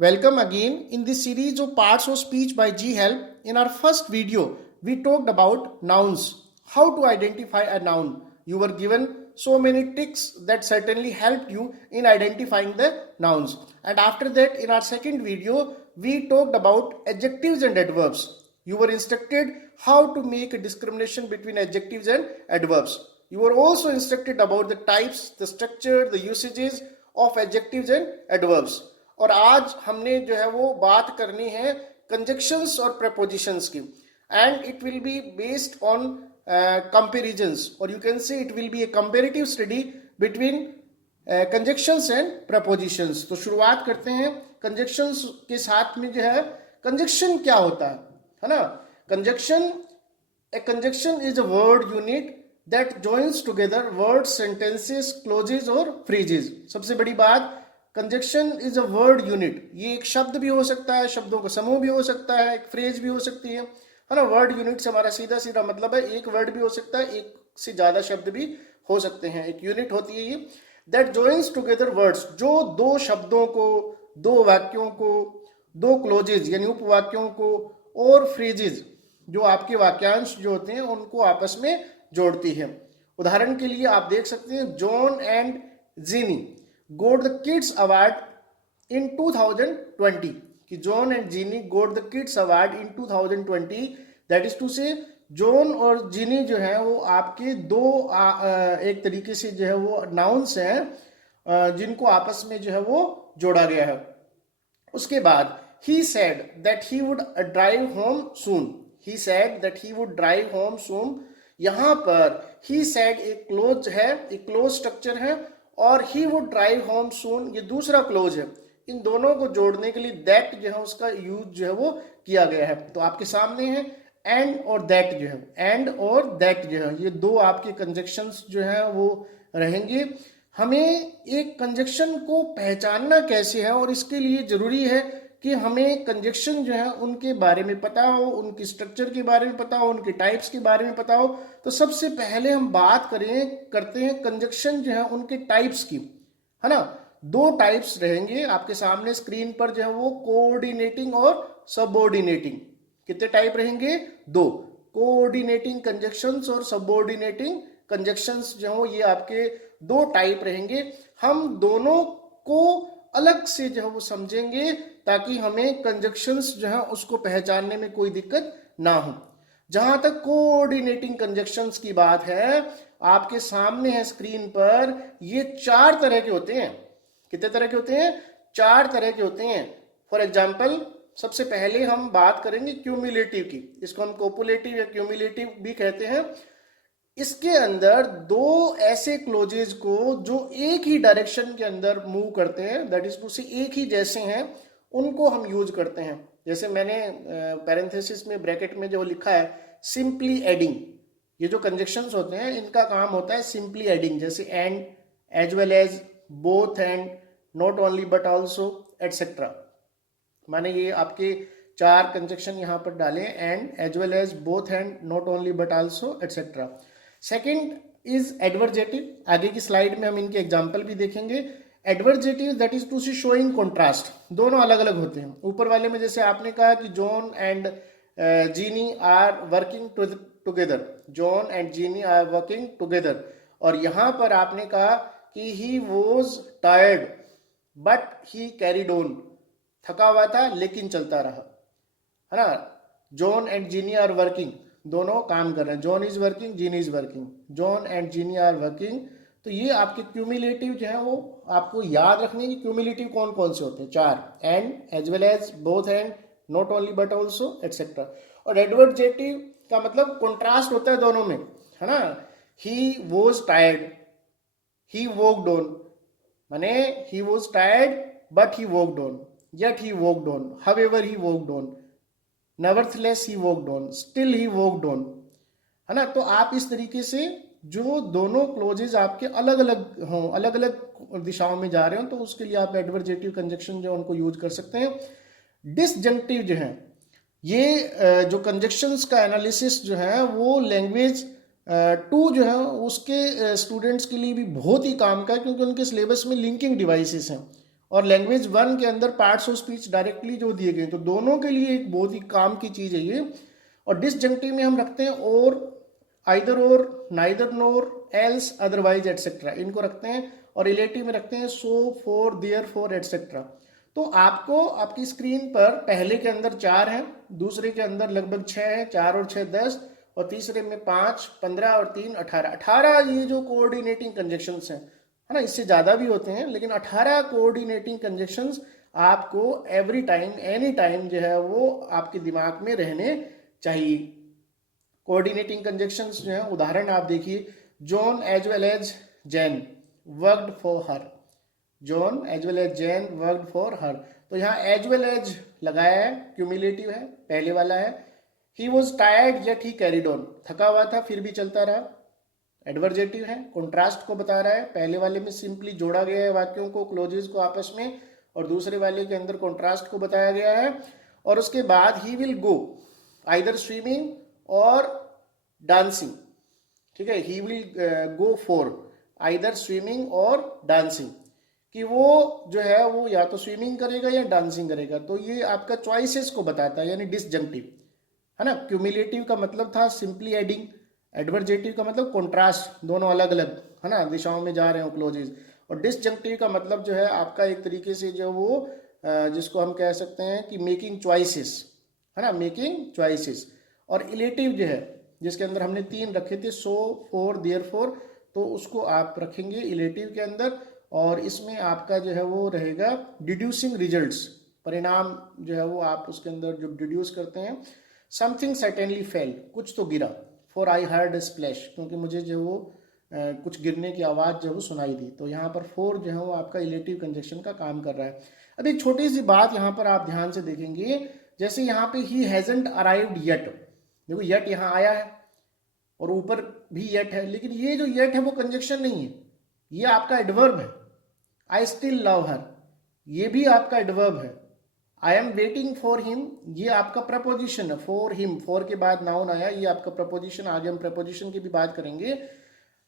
Welcome again. In this series of parts of speech by G Help, in our first video, we talked about nouns, how to identify a noun. You were given so many tricks that certainly helped you in identifying the nouns. And after that, in our second video, we talked about adjectives and adverbs. You were instructed how to make a discrimination between adjectives and adverbs. You were also instructed about the types, the structure, the usages of adjectives and adverbs. और आज हमने जो है वो बात करनी है conjunctions और प्रपोजिशंस की and it will be based on comparisons और you can say it will be a comparative study between conjunctions and prepositions. तो शुरुआत करते हैं कंजक्शंस के साथ में। जो है कंजक्शन क्या होता है ना। Conjunction a conjunction is a word unit that joins together words, sentences, clauses और फ्रेजेस। सबसे बड़ी बात, conjunction is a word unit. ये एक शब्द भी हो सकता है, शब्दों का समूह भी हो सकता है, एक फ्रेज भी हो सकती है ना। वर्ड यूनिट से हमारा सीधा सीधा मतलब है एक वर्ड भी हो सकता है, एक से ज्यादा शब्द भी हो सकते हैं। एक यूनिट होती है ये दैट जॉइंस टुगेदर वर्ड्स, जो दो शब्दों को, दो वाक्यों को, दो क्लोजेज यानी उपवाक्यों को और फ्रेजेज जो आपके वाक्यांश जो होते हैं उनको आपस में जोड़ती है। उदाहरण के लिए आप देख सकते हैं John and Jeannie got the kids award in 2020 कि John and Jeannie got the kids award in 2020। That is to say John और जीनी जो है वो आपके दो एक तरीके से जो है वो नाउन्स हैं जिनको आपस में जो है वो जोड़ा गया है। उसके बाद he said that he would drive home soon। he said that he would drive home soon। यहां पर he said एक क्लोज है, एक क्लोज स्ट्रक्चर है और he would drive home soon ये दूसरा क्लोज है। इन दोनों को जोड़ने के लिए that जो है उसका यूज जो है वो किया गया है। तो आपके सामने है and और that जो है, and और that जो है ये दो आपके कंजक्शंस जो है वो रहेंगे। हमें एक कंजक्शन को पहचानना कैसे है और इसके लिए जरूरी है कि हमें कंजक्शन जो है उनके बारे में पता हो, उनकी स्ट्रक्चर के बारे में पता हो, उनके टाइप्स के बारे में पता हो। तो सबसे पहले हम बात करते हैं कंजक्शन जो है उनके टाइप्स की, है ना। दो टाइप्स रहेंगे आपके सामने स्क्रीन पर जो है वो कोऑर्डिनेटिंग और सबऑर्डिनेटिंग। कितने टाइप रहेंगे? दो। कोऑर्डिनेटिंग कंजक्शंस और सबऑर्डिनेटिंग कंजक्शंस जो है ये आपके दो टाइप रहेंगे। हम दोनों को अलग से जो है वो समझेंगे ताकि हमें कंजक्शंस जो है उसको पहचानने में कोई दिक्कत ना हो। जहां तक कोऑर्डिनेटिंग कंजक्शंस की बात है, आपके सामने है स्क्रीन पर, ये चार तरह के होते हैं। कितने तरह के होते हैं? चार तरह के होते हैं। फॉर एग्जाम्पल सबसे पहले हम बात करेंगे क्यूमुलेटिव की। इसको हम कोपुलेटिव या क्यूमुलेटिव भी कहते हैं। इसके अंदर दो ऐसे क्लोजेज को जो एक ही डायरेक्शन के अंदर मूव करते हैं, दैट इज टू से एक ही जैसे हैं, उनको हम यूज करते हैं। जैसे मैंने पैरेंथेसिस में ब्रैकेट में जो लिखा है सिंपली एडिंग। ये जो कंजक्शंस होते हैं इनका काम होता है सिंपली एडिंग, जैसे and, as well as, both and, not only but also, etcetera. माने ये आपके चार कंजक्शन यहाँ पर डालें, and, as well as, both and, not only but also, etcetera. Second is adversative. आगे की स्लाइड में हम इनके एग्जाम्पल भी देखेंगे। Adversative that is to see showing contrast. दोनों अलग अलग होते हैं। ऊपर वाले में जैसे आपने कहा कि John and Jeannie are working together, John and Jeannie are working together. और यहां पर आपने कहा कि he was tired but he carried on, थका हुआ था लेकिन चलता रहा, है ना। John and Jeannie are working, दोनों काम कर रहे हैं। John is working, Jeannie is working, John and Jeannie are working. तो ये आपके क्यूमुलेटिव जो है वो आपको याद रखने की क्यूमुलेटिव कौन कौन से होते हैं? चार, and, as well as, both and, not only but also, etcetera. और एडवर्जेटिव का मतलब कॉन्ट्रास्ट होता है दोनों में, है ना। He was tired, he walked on, माने he was tired but he walked on, yet he walked on, however he walked on, nevertheless he walked on, still he walked on, है ना। तो आप इस तरीके से जो दोनों क्लोजेज आपके अलग अलग हों, अलग अलग दिशाओं में जा रहे हो, तो उसके लिए आप एडवर्जेटिव कंजक्शन जो उनको यूज कर सकते हैं। डिसजंक्टिव जो है ये जो कंजक्शंस का एनालिसिस जो है वो लैंग्वेज 2 जो है उसके स्टूडेंट्स के लिए भी बहुत ही काम का है, क्योंकि उनके सिलेबस में लिंकिंग डिवाइसेस हैं और लैंग्वेज 1 के अंदर पार्ट्स ऑफ स्पीच डायरेक्टली जो दिए गए, तो दोनों के लिए एक बहुत ही काम की चीज़ है ये। और डिसजंक्टिव में हम रखते हैं और, आइदर और, नाइदर नोर, एल्स, अदरवाइज एटसेट्रा, इनको रखते हैं। और रिलेटिव में रखते हैं सो, फॉर, देयर फॉर, एटसेट्रा। तो आपको आपकी स्क्रीन पर पहले के अंदर 4 हैं, दूसरे के अंदर लगभग 6 है, 4 और 6 10, और तीसरे में 5, 15 और 3 18। 18 ये जो कोऑर्डिनेटिंग कंजक्शंस हैं, है ना, इससे ज़्यादा भी होते हैं, लेकिन 18 कोऑर्डिनेटिंग कंजक्शंस आपको एवरी टाइम, एनी टाइम जो है वो आपके दिमाग में रहने चाहिए। कोऑर्डिनेटिंग कंजक्शंस जो है, उदाहरण आप देखिए, John as well as Jane worked for her, John as well as Jane worked for her. तो यहाँ एज वेल एज लगाया है, क्यूमुलेटिव है, पहले वाला है। ही was tired yet he carried on, थका हुआ था फिर भी चलता रहा, एडवर्जेटिव है, कंट्रास्ट को बता रहा है। पहले वाले में सिंपली जोड़ा गया है वाक्यों को, क्लोजेस को आपस में, और दूसरे वाले के अंदर कंट्रास्ट को बताया गया है। और उसके बाद he will go either swimming और डांसिंग, ठीक है, he will go for either swimming और डांसिंग, कि वो जो है वो या तो स्विमिंग करेगा या डांसिंग करेगा। तो ये आपका चॉइसेस को बताता है, यानी डिसजंक्टिव, है ना। क्यूमुलेटिव का मतलब था सिंपली एडिंग, एडवर्जेटिव का मतलब कंट्रास्ट, दोनों अलग अलग, है ना, दिशाओं में जा रहे हो क्लोजेस। और डिसजंक्टिव का मतलब जो है आपका एक तरीके से जो वो जिसको हम कह सकते हैं कि मेकिंग चॉइसेस, है ना, मेकिंग चॉइसेस। और इलेटिव जो है, जिसके अंदर हमने 3 रखे थे, सो, फॉर, देयर फॉर, तो उसको आप रखेंगे इलेटिव के अंदर। और इसमें आपका जो है वो रहेगा डिड्यूसिंग रिजल्ट्स, परिणाम जो है वो आप उसके अंदर जो डिड्यूस करते हैं। समथिंग सर्टेनली फेल, कुछ तो गिरा। For I heard a splash, क्योंकि मुझे जो वो कुछ गिरने की आवाज़ जो वो सुनाई दी। तो यहाँ पर फॉर जो है वो आपका इलेटिव कंजक्शन का काम कर रहा है। अब एक छोटी सी बात यहाँ पर आप ध्यान से देखेंगे, जैसे यहाँ पे ही हैजंट अराइव्ड येट, देखो येट यहाँ आया है और ऊपर भी येट है, लेकिन ये जो येट है वो कंजक्शन नहीं है, ये आपका एडवर्ब है। आई स्टिल लव हर, ये भी आपका एडवर्ब है। I am waiting for him, ये आपका प्रपोजिशन है। फॉर हिम, फॉर के बाद नाउन आया, ये आपका प्रपोजिशन। आगे हम प्रपोजिशन की भी बात करेंगे,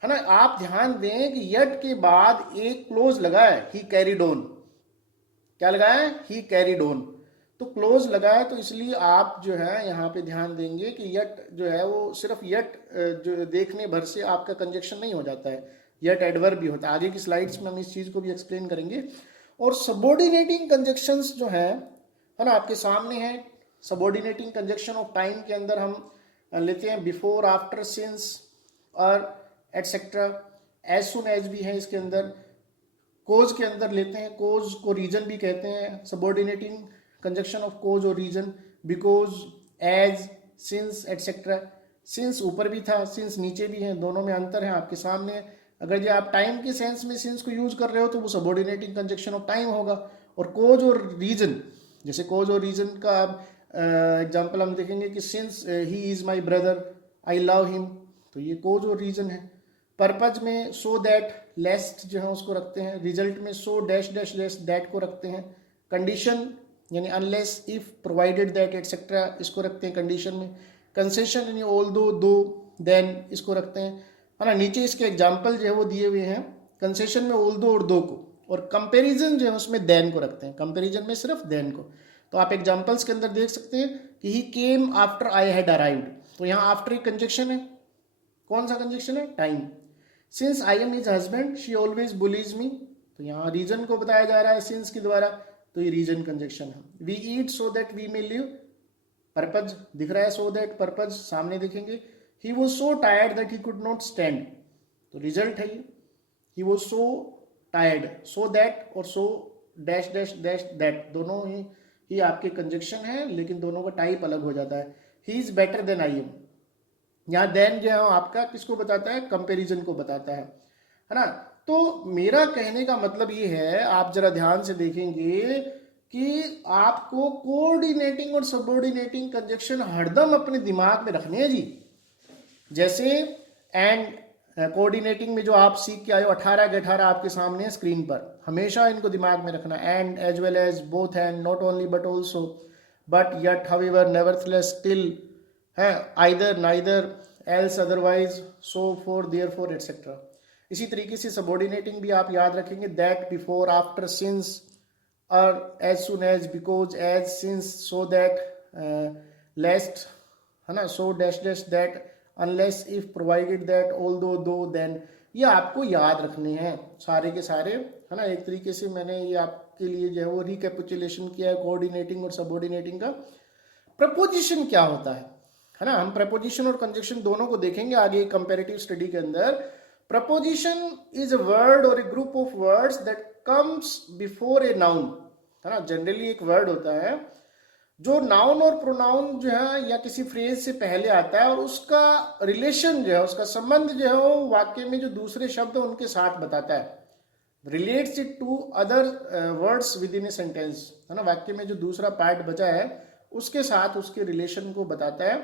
है ना। आप ध्यान दें कि यट के बाद एक क्लोज लगा है, ही कैरिड ऑन। क्या लगाया है? ही कैरिड ऑन। तो क्लोज लगा है, तो इसलिए आप जो है यहाँ पे ध्यान देंगे कि यट जो है वो सिर्फ यट जो देखने भर से आपका कंजक्शन नहीं हो जाता है, यट एडवर्ब भी होता है। आगे की स्लाइड्स में हम इस चीज़ को भी एक्सप्लेन करेंगे। और सबऑर्डिनेटिंग कंजक्शंस जो है ना, आपके सामने है। सबऑर्डिनेटिंग कंजक्शन ऑफ टाइम के अंदर हम लेते हैं बिफोर, आफ्टर, सिंस और एटसेट्रा। एज सुन एज भी है इसके अंदर। कोज के अंदर लेते हैं, कोज को रीजन भी कहते हैं। सबऑर्डिनेटिंग कंजक्शन ऑफ कोज और reason, because, as, since, etcetera. Since ऊपर भी था, सिंस नीचे भी है, दोनों में अंतर है आपके सामने। अगर जो आप टाइम के सेंस में सिंस को यूज कर रहे हो तो वो सबऑर्डिनेटिंग कंजक्शन ऑफ टाइम होगा। और कोज और रीजन, जैसे कोज और रीजन का एग्जाम्पल हम देखेंगे कि since he is my brother, I love him, तो ये कोज और रीजन है। पर्पज में सो दैट, लेस्ट जो है उसको रखते हैं। रिजल्ट में सो डैश डैश डैश दैट को रखते हैं। कंडीशन यानी unless, if, provided that, etcetera, इसको रखते हैं कंडीशन में। कंसेशन यानी ऑल दो, दो, देन, इसको रखते हैं, है ना। नीचे इसके एग्जाम्पल जो है वो दिए हुए हैं। कंसेशन में ऑल दो और दो को, और कंपेरिजन जो है उसमें देन को रखते हैं। कंपेरिजन में सिर्फ देन को। तो आप एग्जाम्पल्स के अंदर देख सकते हैं कि he came after I had arrived, तो यहाँ आफ्टर एक कंजक्शन है। कौन सा कंजक्शन है? Time. Since I am his husband she always bullies me, तो यहाँ रीजन को बताया जा रहा है सिंस के द्वारा, तो ये रीजन कंजक्शन है। We eat so that we may live, purpose दिख रहा है, सो दैट पर्पज सामने देखेंगे। He was so tired that he could not stand, तो रिजल्ट है ये। He was so tired, so that और so dash dash dash that, दोनों ही आपके कंजक्शन है, लेकिन दोनों का टाइप अलग हो जाता है। He is better than I am, यहाँ देन जो है आपका किसको बताता है? कंपैरिजन को बताता है ना। तो मेरा कहने का मतलब ये है, आप जरा ध्यान से देखेंगे कि आपको कोऑर्डिनेटिंग और सबऑर्डिनेटिंग कंजक्शन हरदम अपने दिमाग में रखने हैं जी। जैसे एंड कोऑर्डिनेटिंग में जो आप सीख के आए हो, 18 के 18 आपके सामने है स्क्रीन पर, हमेशा इनको दिमाग में रखना। And, as well as, both and, not only but also, but, yet, however, nevertheless, still है, either, neither, else, otherwise, so, for, therefore, etcetera. इसी तरीके से सबऑर्डिनेटिंग भी आप याद रखेंगे, दैट, बिफोर, आफ्टर, सिंस, और as soon as, because, as, since, so that, lest, है ना, so dash dash that, unless, if, provided that, although then. ये आपको याद रखने हैं सारे के सारे, है ना। एक तरीके से मैंने ये आपके लिए जो है वो रिकैपिचुलेशन किया है कोऑर्डिनेटिंग और सबऑर्डिनेटिंग का। प्रपोजिशन क्या होता है ना। हम प्रपोजिशन और कंजक्शन दोनों को देखेंगे आगे कंपैरेटिव स्टडी के अंदर। प्रपोजिशन इज अ वर्ड और a group of words that comes before a noun, है ना। जनरली एक वर्ड होता है जो नाउन और प्रोनाउन जो है या किसी फ्रेज से पहले आता है, और उसका रिलेशन जो है, उसका संबंध जो है वो वाक्य में जो दूसरे शब्द है उनके साथ बताता है, relates it to other words within a sentence, है ना। वाक्य में जो दूसरा पार्ट बचा है उसके साथ उसके रिलेशन को बताता है।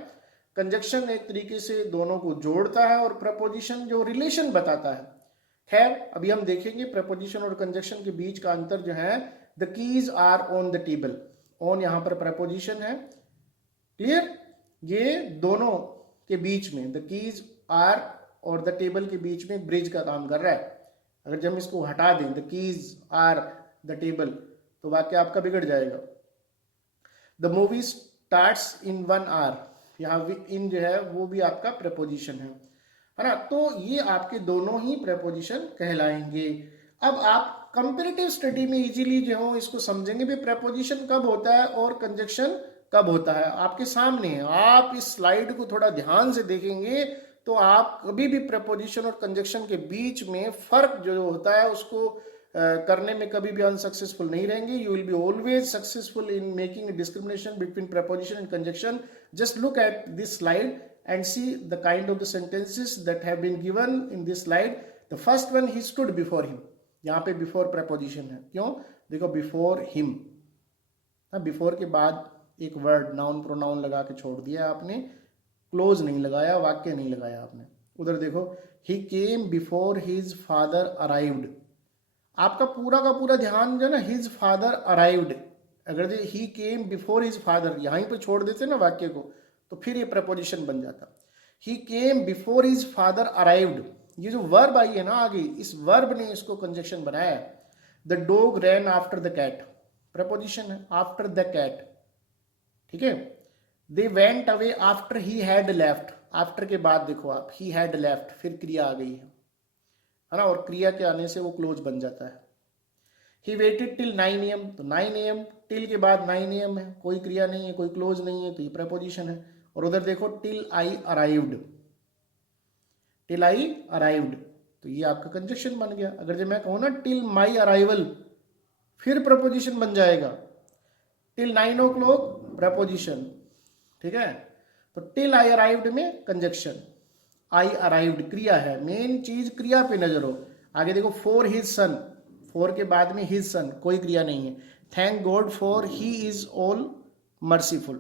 कंजक्शन एक तरीके से दोनों को जोड़ता है, और प्रपोजिशन जो रिलेशन बताता है। खैर अभी हम देखेंगे प्रपोजिशन और कंजक्शन के बीच का अंतर जो है। The keys are on the table, on यहाँ पर प्रपोजिशन है, क्लियर। ये दोनों के बीच में द कीज आर और द टेबल के बीच में ब्रिज का काम कर रहा है। अगर जब हम इसको हटा दें the keys are the table, तो वाक्य आपका बिगड़ जाएगा। The movie starts in 1 hour, यहाँ इन जो है वो भी आपका प्रपोजिशन है ना। तो ये आपके दोनों ही प्रपोजिशन कहलाएंगे। अब आप कंपैरेटिव स्टडी में इजीली जो हो इसको समझेंगे भी प्रपोजिशन कब होता है और कंजक्शन कब होता है। आपके सामने है, आप इस स्लाइड को थोड़ा ध्यान से देखेंगे तो आप कभी भी प्रपोजिशन और कंजक्शन के बीच में फर्क जो होता है उसको करने में कभी भी अनसक्सेसफुल नहीं रहेंगे। You will be always successful in making discrimination between preposition and conjunction. Just look at this slide and see the kind of the sentences that have been given in this slide. The first one, he stood before him, यहाँ पे before preposition है, क्यों? देखो before him, before के बाद एक word noun pronoun लगा के छोड़ दिया आपने, close नहीं लगाया, वाक्य नहीं लगाया आपने। उधर देखो he came before his father arrived, आपका पूरा का पूरा ध्यान जो है ना his father arrived, अगर he came before his father यहीं पे छोड़ देते ना वाक्य को तो फिर ये प्रपोजिशन बन जाता। He came before his father arrived, ये जो वर्ब आई है ना आगे, इस वर्ब ने इसको कंजक्शन बनाया है। The dog ran after the cat, preposition है, आफ्टर द कैट, ठीक है। They went away after he had left, after के बाद देखो आप ही हैड लेफ्ट, फिर क्रिया आ गई है ना, और क्रिया के आने से वो क्लोज बन जाता है। ही वेटेड टिल 9 AM, तो 9 AM टिल के बाद 9 AM है, कोई क्रिया नहीं है, कोई क्लोज नहीं है, तो ये प्रपोजिशन है। और उधर देखो till I arrived, till I arrived, तो ये आपका कंजक्शन बन गया। अगर जब मैं कहूँ ना टिल माई अराइवल, फिर प्रपोजिशन बन जाएगा। टिल 9 o'clock प्रपोजिशन, ठीक है। तो टिल आई अराइव्ड में कंजक्शन, आई अराइव्ड क्रिया है, मेन चीज क्रिया पे नजर हो। आगे देखो फॉर हिज सन, फॉर के बाद में हिज सन, कोई क्रिया नहीं है। Thank God for he is all merciful,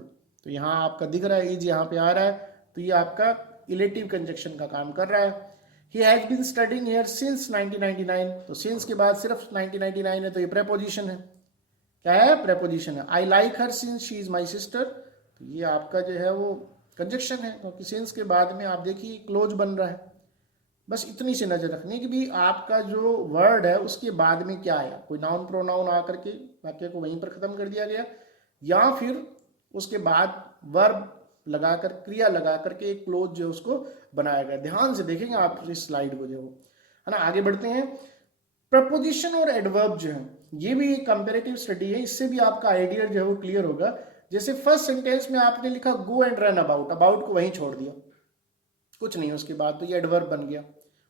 तो यहाँ आपका दिख रहा है इज यहाँ पे आ रहा है, तो ये आपका इलेटिव कंजक्शन का काम कर रहा है। He has been studying here since 1999, तो सिंस के बाद सिर्फ 1999 है, तो ये प्रेपोजिशन है। क्या है? प्रेपोजिशन है। I like her since she is my sister, तो ये आपका जो है वो कंजक्शन है, क्योंकि सिंस के बाद में आप देखिए क्लोज बन रहा है। बस इतनी सी नजर रखनी कि भी आपका जो वर्ड है उसके बाद में क्या आया, कोई नाउन प्रोनाउन आकर के वाक्य को वहीं पर खत्म कर दिया गया, या फिर उसके बाद वर्ब लगाकर क्रिया लगा करके एक क्लोज जो उसको बनाया गया। ध्यान से देखेंगे आप इस स्लाइड को जो है ना। आगे बढ़ते हैं। प्रपोजिशन और एडवर्ब जो है ये भी एक कंपैरेटिव स्टडी है, इससे भी आपका आइडिया जो है वो क्लियर होगा। जैसे फर्स्ट सेंटेंस में आपने लिखा go and run about, about को वहीं छोड़ दिया, कुछ नहीं उसके बाद, तो ये एडवर्ब बन गया।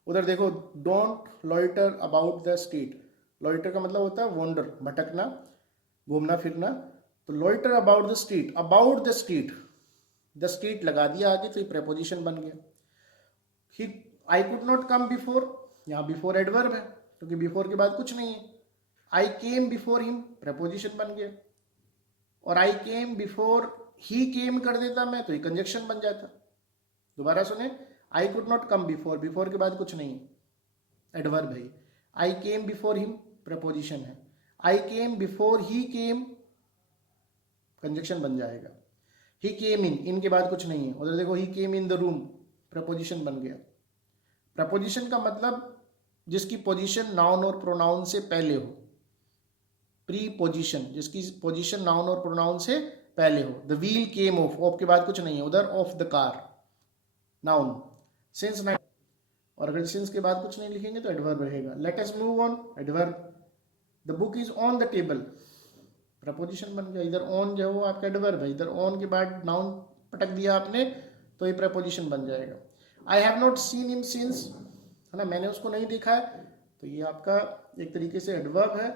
उधर देखो don't loiter about the street, loiter का मतलब होता है वॉन्डर, भटकना, घूमना फिरना, तो loiter about the street, about the street, the street लगा दिया आगे, तो ये प्रेपोजिशन बन गया। He I could not come before, यहाँ बिफोर एडवर्ब है क्योंकि बिफोर के बाद कुछ नहीं है। I came before him, preposition बन गया। और आई केम बिफोर ही केम कर देता मैं, तो ये कंजक्शन बन जाता। दोबारा सुने, आई could not come before, before के बाद कुछ नहीं, एडवर्ब है। I came before him, preposition है। I came before he came, conjunction बन जाएगा। ही केम इन के बाद कुछ नहीं है। उधर देखो ही केम इन द रूम, प्रपोजिशन बन गया। प्रपोजिशन का मतलब जिसकी पोजीशन नाउन और प्रोनाउन से पहले हो, प्रीपोजिशन, जिसकी पोजीशन नाउन और प्रोनाउन से पहले हो। द व्हील केम ऑफ के बाद कुछ नहीं है उधर, of the car, noun. Since, और अगर सिंस के बाद कुछ नहीं लिखेंगे तो एडवर्ब रहेगा। Let us move on, adverb. The book is on the table, preposition बन गया। इधर ऑन जो है वो आपका एडवर्ब है, इधर ऑन के बाद नाउन पटक दिया आपने तो ये प्रपोजिशन बन जाएगा। I have not seen him since, है ना, मैंने उसको नहीं देखा है, तो ये आपका एक तरीके से एडवर्ब है।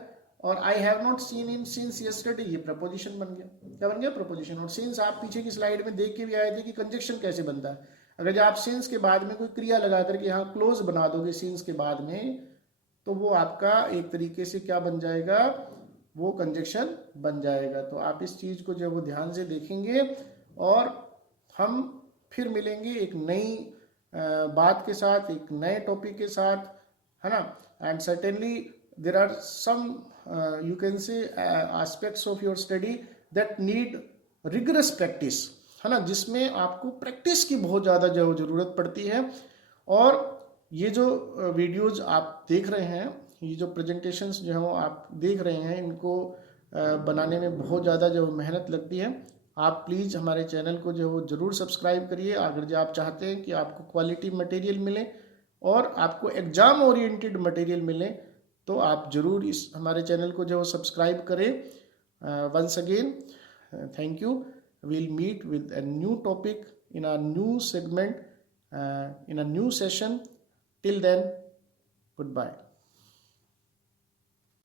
और I have not seen him since yesterday, ये प्रपोजिशन बन गया। क्या बन गया? प्रपोजिशन। और सिंस आप पीछे की स्लाइड में देख के भी आए थे कि कंजक्शन कैसे बनता है। अगर जो आप सिंस के बाद में कोई क्रिया लगा करके यहाँ क्लोज बना दोगे सिंस के बाद में, तो वो आपका एक तरीके से क्या बन जाएगा, वो कंजक्शन बन जाएगा। तो आप इस चीज़ को जो वो ध्यान से देखेंगे, और हम फिर मिलेंगे एक नई बात के साथ, एक नए टॉपिक के साथ, है ना। And certainly there are some you can say aspects of your study that need rigorous practice, है ना, जिसमें आपको प्रैक्टिस की बहुत ज़्यादा जो ज़रूरत पड़ती है। और ये जो वीडियोज़ आप देख रहे हैं, ये जो प्रेजेंटेशंस जो है आप देख रहे हैं, इनको बनाने में बहुत ज़्यादा जो मेहनत लगती है। आप प्लीज़ हमारे चैनल को जो है वो ज़रूर सब्सक्राइब करिए, अगर जो आप चाहते हैं कि आपको क्वालिटी मटेरियल मिले और आपको एग्ज़ाम ओरिएंटेड मटेरियल मिले, तो आप ज़रूर इस हमारे चैनल को जो है वो सब्सक्राइब करें। Once again thank you. We'll meet with a new topic in a new segment, in a new session. Till then, goodbye.